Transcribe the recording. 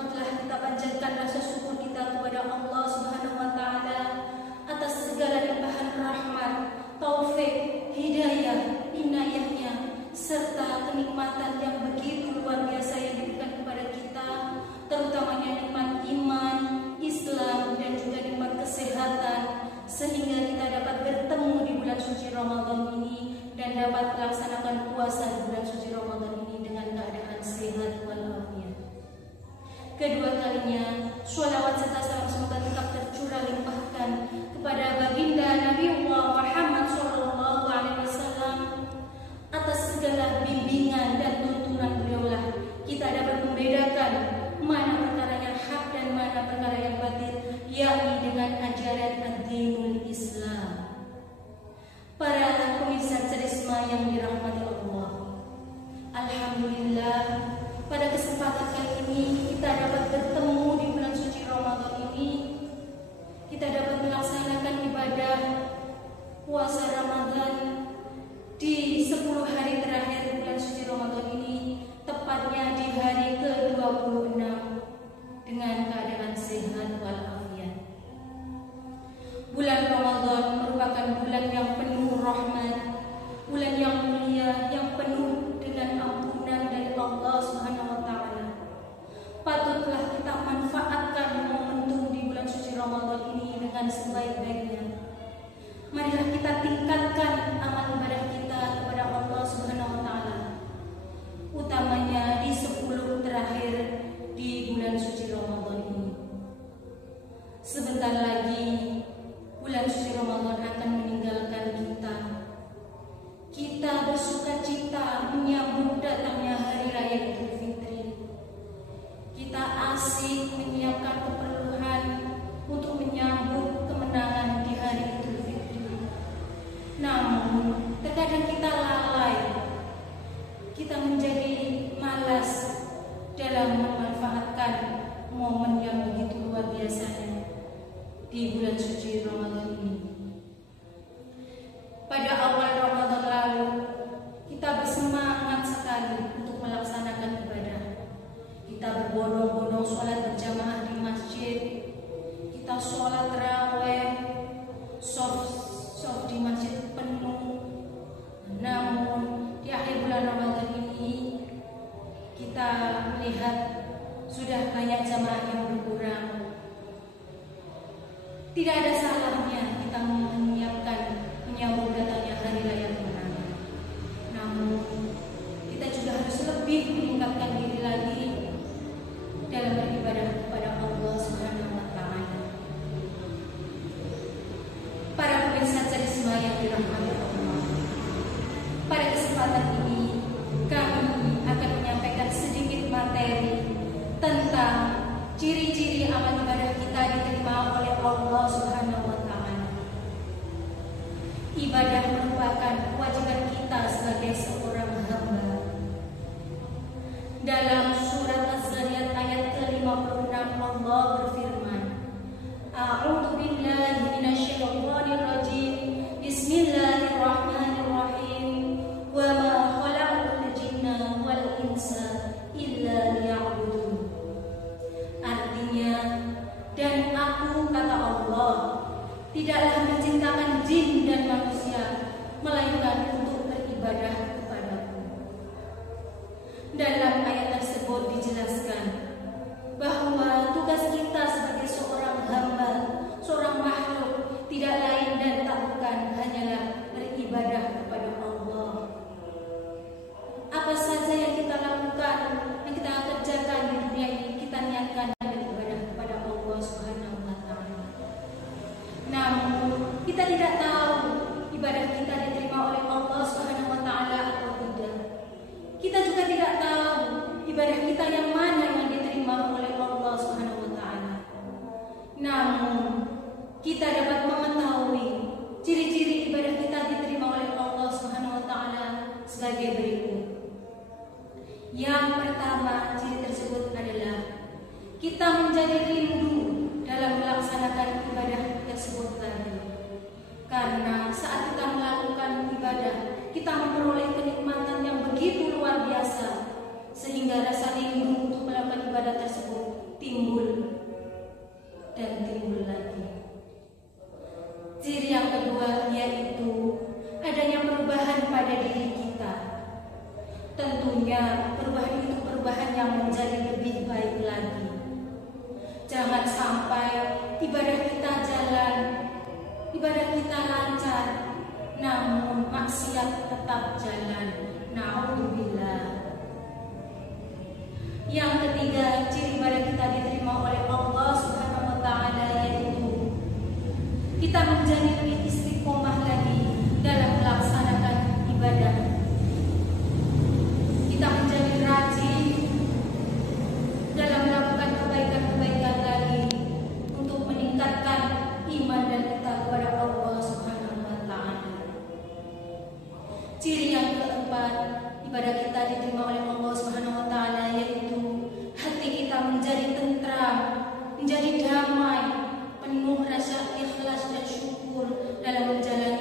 patutlah kita panjatkan rasa syukur kita kepada Allah Subhanahu wa taala atas segala limpahan rahmat, taufik, hidayah, inayahnya serta kenikmatan yang begitu luar biasa yang diberikan kepada kita, terutamanya nikmat iman, Islam dan juga nikmat kesehatan, sehingga kita dapat bertemu di bulan suci Ramadan ini dan dapat melaksanakan puasa di bulan suci Ramadan ini dengan keadaan sehat walafiat. Kedua kalinya, sholawat serta salam semoga tetap tercurah limpahkan kepada baginda Nabi Muhammad SAW. Atas segala bimbingan dan tuntunan beliaulah kita dapat membedakan mana perkara yang hak dan mana perkara yang batil, yakni dengan ajaran ad-dinul Islam. Para pemirsa Cerisma yang dirahmati Allah, alhamdulillah pada kesempatan kali ini kita dapat bertemu di bulan suci Ramadan ini. Kita dapat melaksanakan ibadah puasa Ramadan di 10 hari terakhir bulan suci Ramadan ini, tepatnya di hari ke-26 dengan keadaan sehat walafiat. Bulan Ramadan merupakan bulan yang penuh rahmat, bulan yang mulia, yang penuh dengan ampunan dari Allah Subhanahu wa taala. Patutlah kita manfaatkan momentum di bulan suci Ramadan ini dengan sebaik-baiknya. Marilah kita tingkatkan amal ibadah kita kepada Allah Subhanahu wa taala, utamanya di 10 terakhir di bulan suci Ramadan ini. Sebentar lagi bulan suci Ramadan akan meninggalkan kita. Kita bersukacita menyambut datangnya hari raya Idul Fitri. Kita asik menyiapkan keperluan untuk menyambut kemenangan di hari Idul Fitri. Namun terkadang kita lalai, kita menjadi malas dalam memanfaatkan momen yang begitu luar biasanya di bulan suci Ramadan ini. Pada awal Ramadan lalu, kita bersemangat sekali untuk melaksanakan ibadah. Kita berbondong-bondong sholat berjamaah di masjid. Kita sholat tarawih, soft di masjid penuh. Namun di akhir bulan Ramadan ini kita melihat sudah banyak jamaah yang berkurang. Tidak ada salahnya kita menyiapkan menyambut datangnya hari raya kemenangan. Namun kita juga harus lebih meningkatkan diri lagi dalam beribadah kepada Allah Subhanahu wa taala. Para pemirsa Cerisma yang dirahmati Allah, pada kesempatan ini kami akan menyampaikan sedikit materi tentang ciri-ciri amal ibadah kita diterima oleh Allah Subhanahu wa taala. Ibadah merupakan kewajiban kita sebagai seorang hamba. Dalam surat Az-Zariyat ayat ke-56 Allah berfirman, A'udzu billahi minasyaitonir rajim. Bismillahirrahmanirrahim. Wa ma khalaqtul jinna wal insa illa liya'budun. Artinya, dan aku kata Allah, tidaklah menciptakan jin dan manusia melainkan untuk beribadah kepadaku. Dalam ayat tersebut dijelaskan bahwa tugas kita sebagai seorang hamba, seorang makhluk, tidak lain dan tak bukan hanyalah beribadah kepada Allah. Apa saja yang kita lakukan, yang kita kerjakan di dunia ini, kita niatkan beribadah kepada Allah Subhanahu wa taala. Namun kita tidak tahu ibadah kita diterima oleh Allah Subhanahu wa taala atau tidak. Kita juga tidak tahu ibadah kita yang mana yang diterima oleh Allah Subhanahu wa taala. Namun kita dapat mengetahui ciri-ciri ibadah kita diterima oleh Allah Subhanahu wa taala sebagai berikut. Yang pertama, ciri tersebut adalah kita menjadi rindu dalam melaksanakan ibadah tersebut tadi. Karena saat kita melakukan ibadah, kita memperoleh kenikmatan yang begitu luar biasa, sehingga rasa rindu untuk melakukan ibadah tersebut tentunya perubahan itu perubahan yang menjadi lebih baik lagi. Jangan sampai ibadah kita jalan, ibadah kita lancar, namun maksiat tetap jalan. Na'udzubillah. Yang ketiga, ciri ibadah kita diterima oleh Allah Subhanahu wa Ta'ala, yaitu kita menjadi lebih istiqomah lagi dalam melaksanakan ibadah. Kita menjadi rajin dalam melakukan kebaikan-kebaikan lagi untuk meningkatkan iman dan kita kepada Allah Subhanahu wa Ta'ala. Ciri yang keempat, ibadah kita diterima oleh Allah Subhanahu wa Ta'ala, yaitu hati kita menjadi tentram, menjadi damai, penuh rasa ikhlas dan syukur dalam menjalani